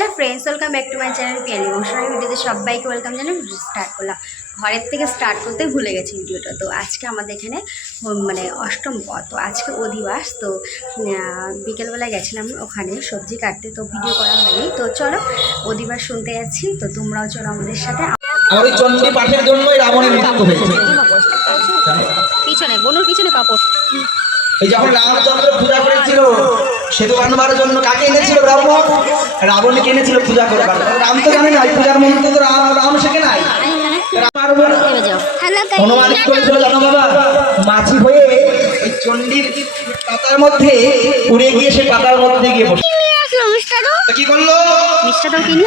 Hello friends welcome back to my channel Piyali Bongshali ভিডিওতে সবাইকে welcome জানাই start করলাম। ঘরের থেকে স্টার্ট করতে ভুলে গেছি ভিডিওটা। তো আজকে আমাদের এখানে মানে অষ্টম পথ তো আজকে অধিবাস তো বিকেলবেলায় গেছিলাম ওখানে সবজি কাটতে তো ভিডিও করা হয়নি। তো চলো অধিবাস শুনতে যাচ্ছি। তো তোমরাও চলো আমাদের সাথে। আর চণ্ডী পাঠের জন্যই রাবণের মৃত্যু হয়েছে। পিছনে বনুর পিছনে পাপড় এই যখন রামচন্দ্র পূজা করেছিল সেতু বানবার জন্য কাকে এনেছিল ব্রাহ্মণ রাবণকে এনেছিল পূজা করে রাম তো জানে না পূজার মন্ত্র তো রাম রাম শেখে নাই। কি করেছিল জানো বাবা মাছি হয়ে এই চণ্ডীর পাতার মধ্যে উড়ে গিয়ে সেই পাতার মধ্যে গিয়ে বসে। কি করল?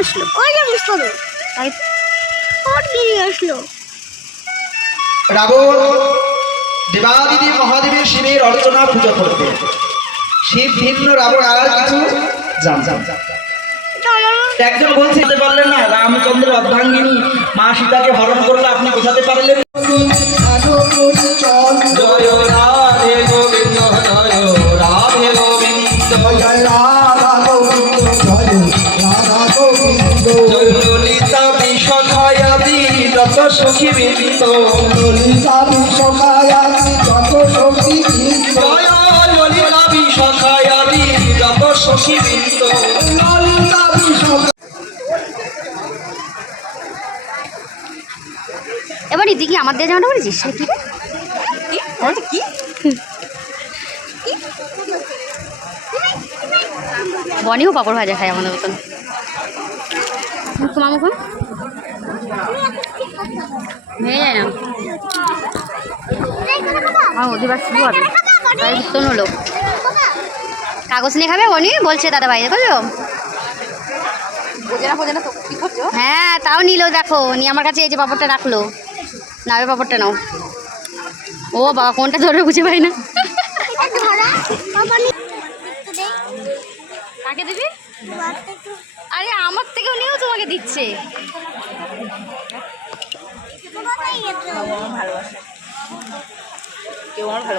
আসলো? ওই যে মিস্টারও তাই ওর নিয়ে আসলো? রাবণ দেবাদিদেব মহাদেবের শিবের অর্চনা পূজা করতে শিব ভিন্ন রাবণ আর কিছু? জান জান একজন বলছে পারলেন না রামচন্দ্রের অর্ধাঙ্গিনী মা সীতাকে হরণ করলে আপনি বোঝাতে পারলেন? জয় রাধে গোবিন্দ জয় রাধে গোবিন্দ। জয় ললিতা বিষখায়াদি যত সখী বৃন্দ জয় ললিতা বিষখায়াদি এবার দিদি আমার দিয়ে জামাটা পড়েছিস সে কি? হ্যাঁ? বনিও পাপড় ভাজা খায় আমাদের মতন। মুখো মামুখো ভেঙে যায় না। আমার অধিবার শুরু হবে তাই হলো কাগজ নিয়ে খাবে বনি বলছে দাদা ভাই দেখো হ্যাঁ তাও নিল দেখো। নিয়ে আমার কাছে এই যে পাপড়টা রাখল। নাবে পাপড়টা নাও। ও বাবা কোনটা ধরবে বুঝে পাই না। কাকে দিবি? আরে আমার থেকেও নিয়েও তোমাকে দিচ্ছে। মোরারে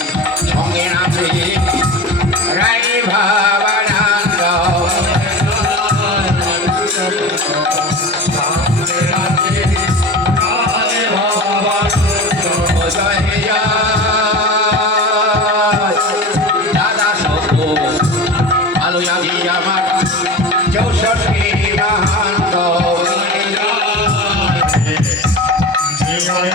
লাগি আমার চৌষট্টি বাহান্ন জয়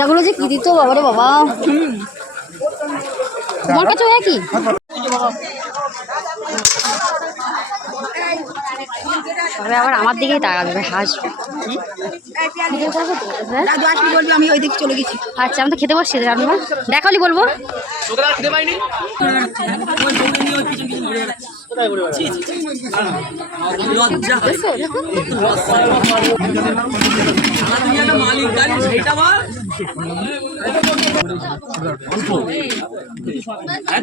বাচ্চাগুলো যে কি দিত বাবারে বাবা। তোমার কাছে হ্যাঁ কি? আবার আমার দিকেই তাকাবে হাসবে। ওই চলে গেছি আচ্ছা আমি তো খেতে বসছি রান্না দেখালি বলব। লজ্জা।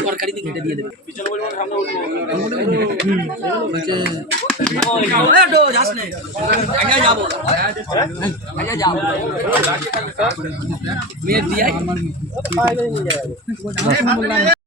তরকারি দিয়ে ঘেটে দিয়ে দেবে মেয়ের দিয়ে